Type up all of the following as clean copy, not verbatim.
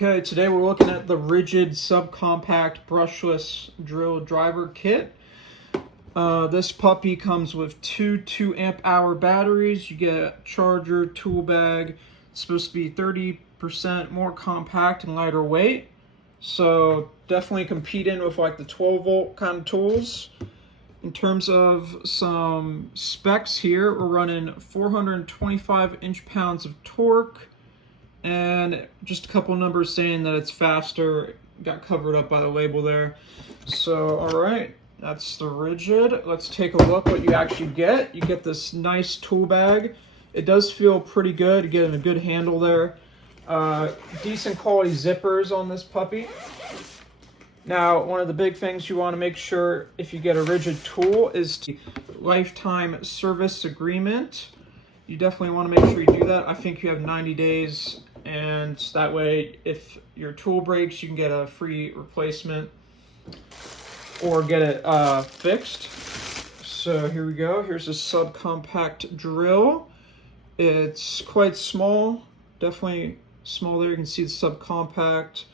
Okay, today we're looking at the Ridgid Subcompact Brushless Drill Driver Kit. This puppy comes with two 2-amp-hour batteries. You get a charger, tool bag. It's supposed to be 30% more compact and lighter weight. So definitely competing with like the 12-volt kind of tools. In terms of some specs here, we're running 425 inch-pounds of torque. And just a couple numbers saying that it's faster. Got covered up by the label there. So, all right, that's the Ridgid. Let's take a look what you actually get. You get this nice tool bag. It does feel pretty good. You get a good handle there. Decent quality zippers on this puppy. Now, one of the big things you want to make sure if you get a Ridgid tool is the lifetime service agreement. You definitely want to make sure you do that. I think you have 90 days. And that way, if your tool breaks, you can get a free replacement or get it fixed. So here we go. Here's a subcompact drill. It's quite small, definitely small there. You can see the subcompact.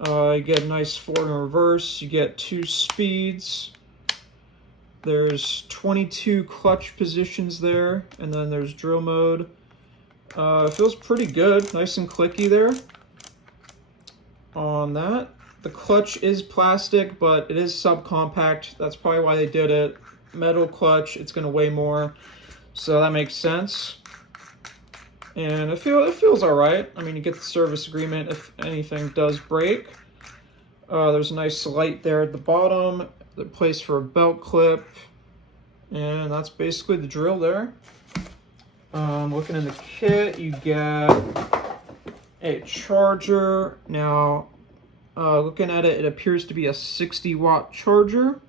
You get a nice forward and reverse. You get 2 speeds. There's 22 clutch positions there, and then there's drill mode. It feels pretty good, nice and clicky there on that. The clutch is plastic, but it is subcompact. That's probably why they did it. Metal clutch, it's going to weigh more, so that makes sense. And it feels all right. I mean, you get the service agreement if anything does break. There's a nice light there at the bottom, the place for a belt clip, and that's basically the drill there. Looking in the kit, you get a charger. Now, looking at it, it appears to be a 60-watt charger,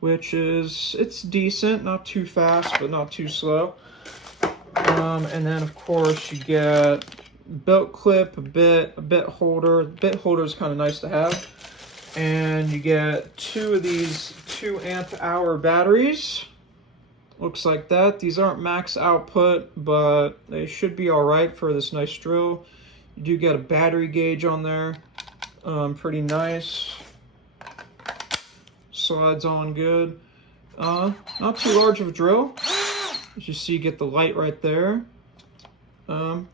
which is, it's decent, not too fast, but not too slow. And then, of course, you get belt clip, a bit holder. The bit holder is kind of nice to have. And you get 2 of these 2-amp-hour batteries. Looks like that. These aren't max output, but they should be all right for this nice drill. You do get a battery gauge on there. Pretty nice. Slides on good. Not too large of a drill. As you see, you get the light right there.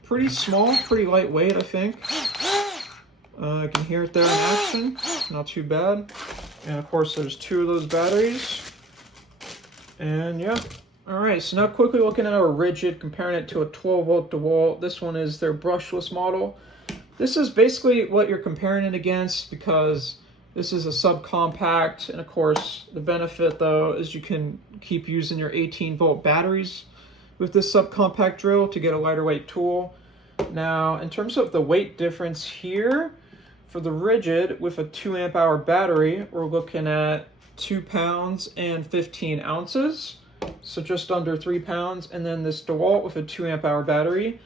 Pretty small, pretty lightweight, I think. I can hear it there in action. Not too bad. And of course, there's 2 of those batteries. And yeah, all right, so now quickly looking at our Ridgid, comparing it to a 12-volt DeWalt. This one is their brushless model. This is basically what you're comparing it against because this is a subcompact, and of course, the benefit though is you can keep using your 18-volt batteries with this subcompact drill to get a lighter weight tool. Now, in terms of the weight difference here, for the Ridgid with a 2-amp-hour battery, we're looking at 2 pounds and 15 ounces, so just under 3 pounds. And then this DeWalt with a 2-amp-hour battery,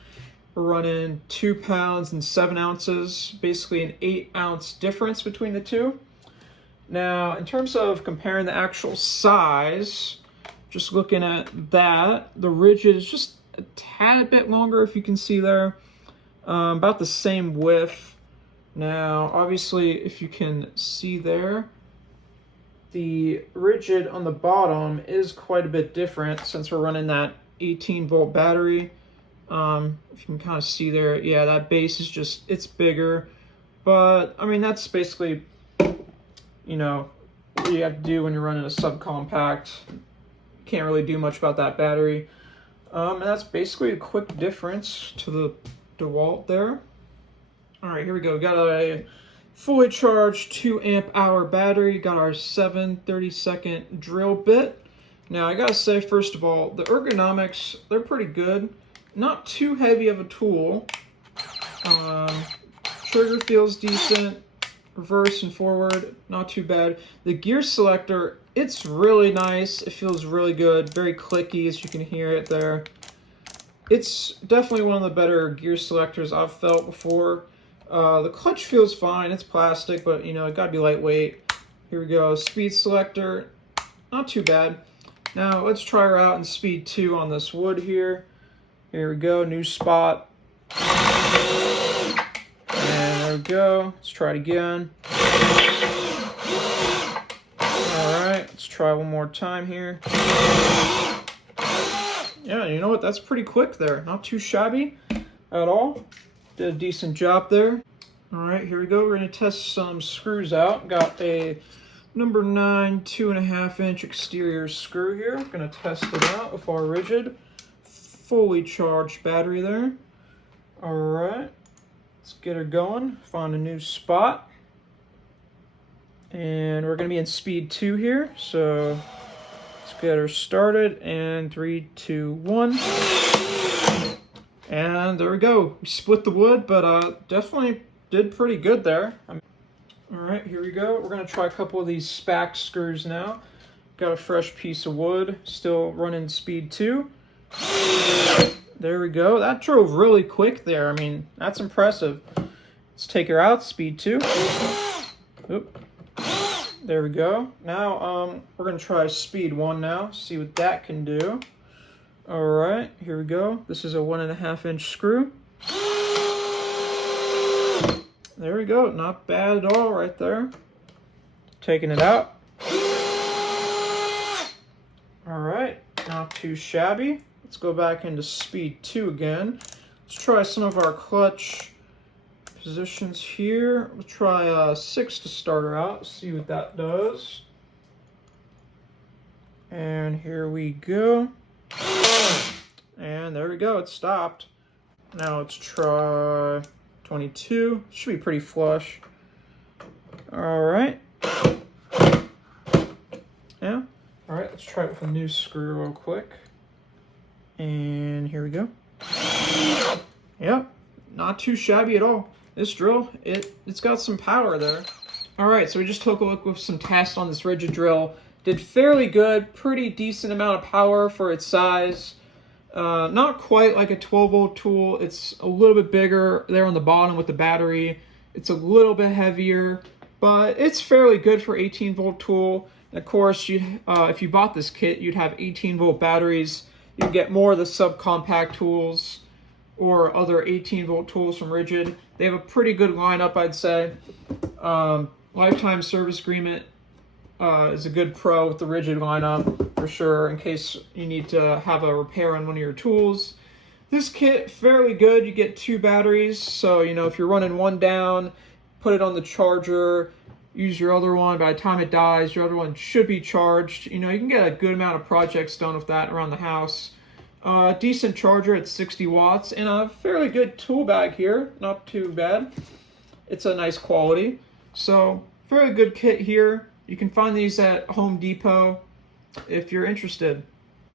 we're running 2 pounds and 7 ounces, basically an 8-ounce difference between the two. Now, in terms of comparing the actual size, just looking at that, the Ridgid is just a tad bit longer, if you can see there, about the same width. Now, obviously, if you can see there, the Ridgid on the bottom is quite a bit different since we're running that 18-volt battery. If you can kind of see there, yeah, that base is just, it's bigger. But, I mean, that's basically, you know, what you have to do when you're running a subcompact. Can't really do much about that battery. And that's basically a quick difference to the DeWalt there. All right, here we go. We got a fully charged 2-amp-hour battery. Got our 7/32 drill bit. Now, I gotta say, first of all, the ergonomics, they're pretty good. Not too heavy of a tool. Trigger feels decent. Reverse and forward, not too bad. The gear selector, it's really nice. It feels really good. Very clicky, as you can hear it there. It's definitely one of the better gear selectors I've felt before. The clutch feels fine. It's plastic, but you know, it gotta be lightweight. Here we go. Speed selector, not too bad. Now let's try her out in speed 2 on this wood here. Here we go, new spot. And there we go. Let's try it again. Alright, let's try one more time here. Yeah, you know what? That's pretty quick there. Not too shabby at all. Did a decent job there. Alright, here we go. We're going to test some screws out. Got a number 9 2.5 inch exterior screw here. Going to test it out with our Ridgid fully charged battery there. Alright, let's get her going. Find a new spot. And we're going to be in speed 2 here. So let's get her started. And 3, 2, 1. And there we go. We split the wood, but definitely did pretty good there. Alright, here we go. We're going to try a couple of these SPAC screws now. Got a fresh piece of wood, still running speed 2. There we go. That drove really quick there. I mean, that's impressive. Let's take her out, speed 2. Oop. There we go. Now, we're going to try speed 1 now, see what that can do. Alright, here we go. This is a 1.5 inch screw. There we go. Not bad at all right there. Taking it out. Alright, not too shabby. Let's go back into speed 2 again. Let's try some of our clutch positions here. We'll try 6 to start her out. See what that does. And here we go. And there we go. It stopped. Now let's try 22. Should be pretty flush. Alright. Yeah. Alright, let's try it with a new screw real quick. And here we go. Yep. Not too shabby at all. This drill, it's got some power there. Alright, so we just took a look with some tests on this Ridgid drill. Did fairly good. Pretty decent amount of power for its size. Not quite like a 12-volt tool. It's a little bit bigger there on the bottom with the battery. It's a little bit heavier, but it's fairly good for 18-volt tool. And of course, if you bought this kit, you'd have 18-volt batteries. You'd get more of the subcompact tools or other 18-volt tools from Ridgid. They have a pretty good lineup, I'd say. Lifetime service agreement is a good pro with the Ridgid lineup for sure, in case you need to have a repair on one of your tools. This kit, fairly good. You get 2 batteries, so you know if you're running one down, put it on the charger, use your other one. By the time it dies, your other one should be charged. You know, you can get a good amount of projects done with that around the house. Decent charger at 60 watts, and a fairly good tool bag here. Not too bad. It's a nice quality. So, fairly good kit here. You can find these at Home Depot if you're interested.